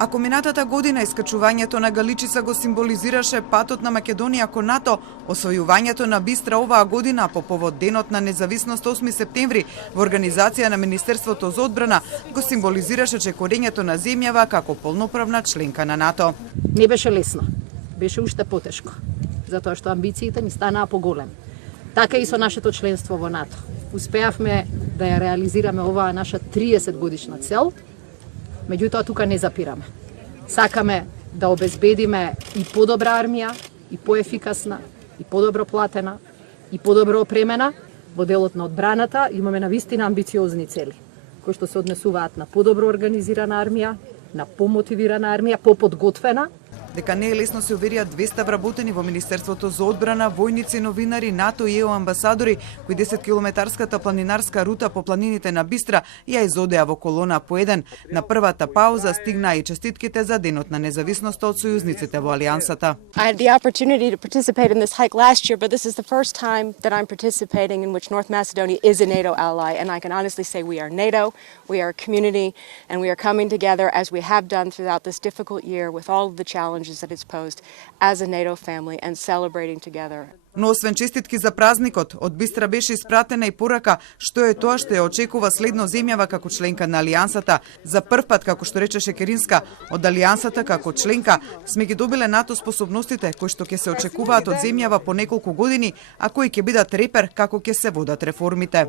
Ако минатата година искачувањето на Галичица го символизираше патот на Македонија кон НАТО, освојувањето на Бистра оваа година по повод Денот на независност 8 септември во организација на Министерството за одбрана го символизираше чекорењето на земјава како полноправна членка на НАТО. Не беше лесно, беше уште потешко, затоа што амбициите ни станаа поголеми. Така и со нашето членство во НАТО. Успеавме да ја реализираме оваа наша 30 годишна цел. Меѓутоа, тука не запираме. Сакаме да обезбедиме и подобра армија, и поефикасна, и подобро платена, и подобро опремена. Во делот на одбраната имаме навистина амбициозни цели, кои што се однесуваат на подобро организирана армија, на помотивирана армија, поподготвена. Дека не е лесно се уверија 200 вработени во Министерството за одбрана, војници, новинари, НАТО и ЕУ амбасадори, кои 10-километарската планинарска рута по планините на Бистра ја изодеа во колона по еден. На првата пауза стигнаа и честитките за Денот на независноста од сојузниците во Алијансата. I had the opportunity to participate in this hike last year, but this is the first time that I'm participating in which North Macedonia is a NATO ally, and I can honestly say we are NATO, we are a community, and we are coming together as we have done throughout this difficult year with all of the challenges that it's posed as a NATO family and celebrating together. Но освен честитки за празникот, од Бистра беше испратена и порака што е тоа што ја очекува следно земјава како членка на Алијансата. За прв пат, како што рече Шекеринска, од Алијансата како членка сме ги добиле НАТО способностите кои што ќе се очекуваат од земјава по неколку години, а кои ќе бидат репер како ќе се водат реформите.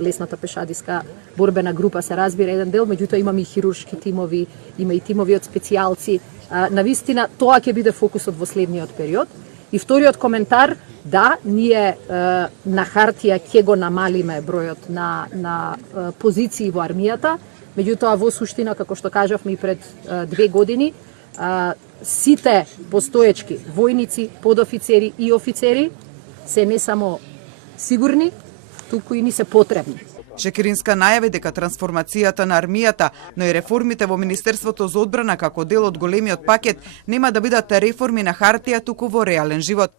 Лесната пешадиска борбена група се разбира еден дел, меѓутоа имаме и хируршки тимови, има и тимови од специјалци. Навистина тоа ќе биде фокусот во следниот период. И вториот коментар, да, ние на хартија ќе го намалиме бројот на позиции во армијата, меѓутоа во суштина, како што кажавме и пред 2 години, сите постоечки војници, подофицери и офицери се не само сигурни, туку и ни се потребни. Шекеринска најави дека трансформацијата на армијата, но и реформите во Министерството за одбрана како дел од големиот пакет нема да бидат реформи на хартија, туку во реален живот.